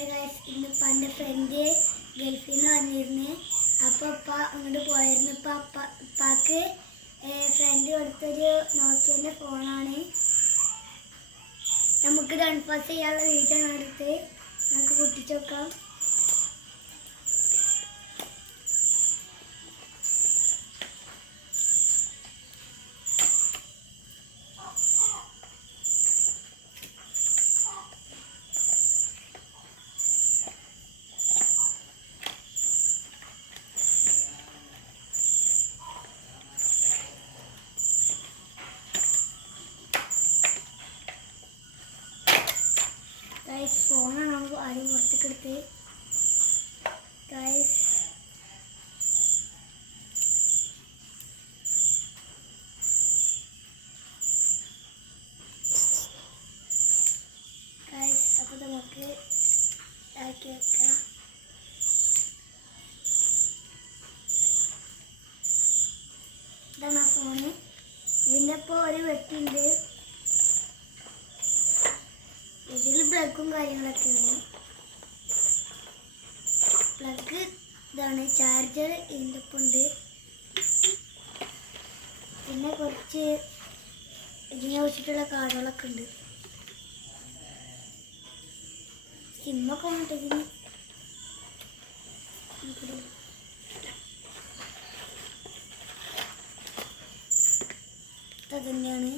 ഇന്നിപ്പോൾ എൻ്റെ ഫ്രണ്ട് ഗൾഫിൽ നിന്ന് വന്നിരുന്നു. അപ്പോൾ ഉപ്പ അങ്ങോട്ട് പോയിരുന്നു. ഇപ്പോൾ ഉപ്പാക്ക് ഫ്രണ്ട് കൊടുത്തൊരു നോക്കിയൻ്റെ ഫോണാണ്. നമുക്കിത് അൺബോക്സ് ചെയ്യാനുള്ള വീഡിയോ ആണ് എടുത്ത് നമുക്ക് പൊട്ടിച്ച് നോക്കാം. ഫോണാണ് നമ്മൾ ആദ്യം പുറത്തേക്ക് എടുത്ത്. അപ്പോൾ നമുക്ക് ഇതാക്കി വെക്കാം. ഇതാണ് ആ ഫോണ്. ഇതിൻ്റെ ഇപ്പോൾ ഒരു വെട്ടുണ്ട്. ഇതിൽ പ്ലഗും കാര്യങ്ങളൊക്കെയാണ്. പ്ലഗ് ഇതാണ്, ചാർജർ ഇതിൻ്റെ ഒപ്പം ഉണ്ട്. പിന്നെ കുറച്ച് ഇതിനെ വെച്ചിട്ടുള്ള കാർഡുകളൊക്കെ ഉണ്ട്. സിമ്മൊക്കെ വന്നിട്ട് ഇതിന് തന്നെയാണ്.